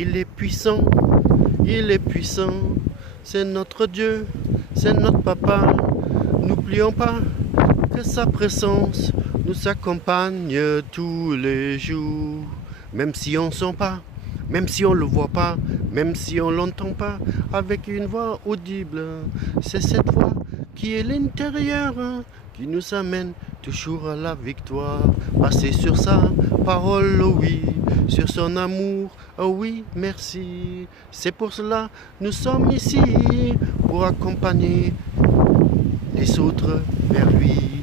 Il est puissant, il est puissant, c'est notre Dieu, c'est notre Papa. N'oublions pas que sa présence nous accompagne tous les jours. Même si on ne sent pas, même si on ne le voit pas, même si on ne l'entend pas, avec une voix audible. C'est cette voix qui est l'intérieur, qui nous amène toujours à la victoire. Basé sur sa parole, oh oui, sur son amour, oh oui, merci. C'est pour cela nous sommes ici, pour accompagner les autres vers lui.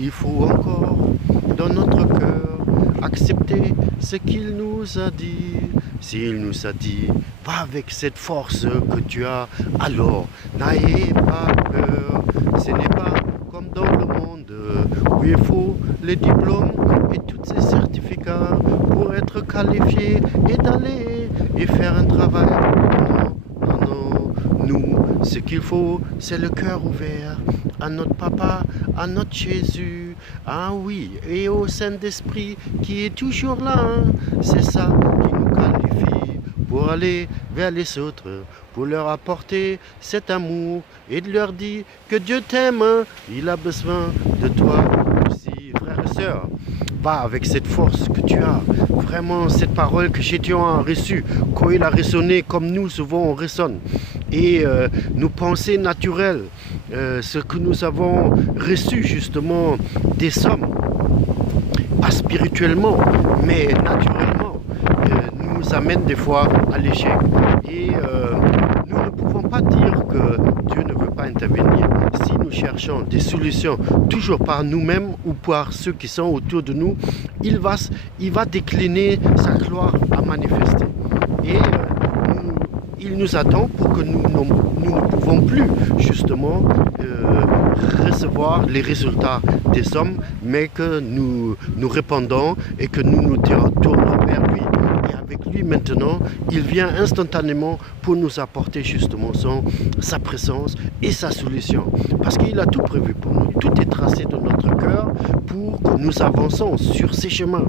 Il faut encore, dans notre cœur, accepter ce qu'il nous a dit. S'il nous a dit, va avec cette force que tu as, alors n'ayez pas peur. Ce n'est pas comme dans le monde où il faut les diplômes et tous ces certificats pour être qualifié et d'aller et faire un travail. Non, non, non. Nous, ce qu'il faut, c'est le cœur ouvert à notre Papa, à notre Jésus. Ah oui, et au Saint-Esprit qui est toujours là. C'est ça qui nous qualifie pour aller vers les autres, pour leur apporter cet amour et de leur dire que Dieu t'aime. Il a besoin de toi aussi, frères et sœurs. Va avec cette force que tu as, vraiment cette parole que Gédéon a reçue, quand il a résonné comme nous souvent on résonne. Et nos pensées naturelles, ce que nous avons reçu justement des hommes, pas spirituellement, mais naturellement, nous amène des fois à l'échec. Et nous ne pouvons pas dire que Dieu ne veut pas intervenir si nous cherchons des solutions toujours par nous-mêmes ou par ceux qui sont autour de nous. Il va décliner sa gloire à manifester. Et il nous attend pour que nous ne pouvons plus justement recevoir les résultats des hommes, mais que nous répondons et que nous nous tournons vers lui. Et avec lui maintenant, il vient instantanément pour nous apporter justement sa présence et sa solution. Parce qu'il a tout prévu pour nous. Tout est tracé dans notre cœur pour que nous avançons sur ces chemins.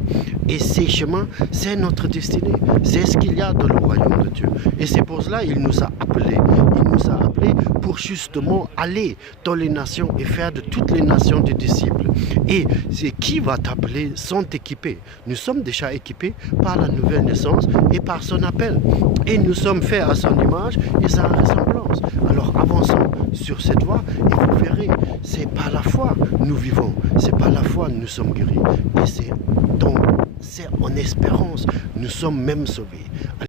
Et ces chemins, c'est notre destinée. C'est ce qu'il y a dans le royaume de Dieu. Et c'est pour cela qu'il nous a appelés. Il nous a appelés pour justement aller dans les nations et faire de toutes les nations des disciples. Et c'est qui va t'appeler sont équipés. Nous sommes déjà équipés par la nouvelle naissance et par son appel. Et nous sommes faits à son image et sa ressemblance. Alors avançons sur cette voie et vous verrez, c'est par la foi nous vivons, c'est par la foi nous sommes guéris. Et c'est en espérance nous sommes même sauvés.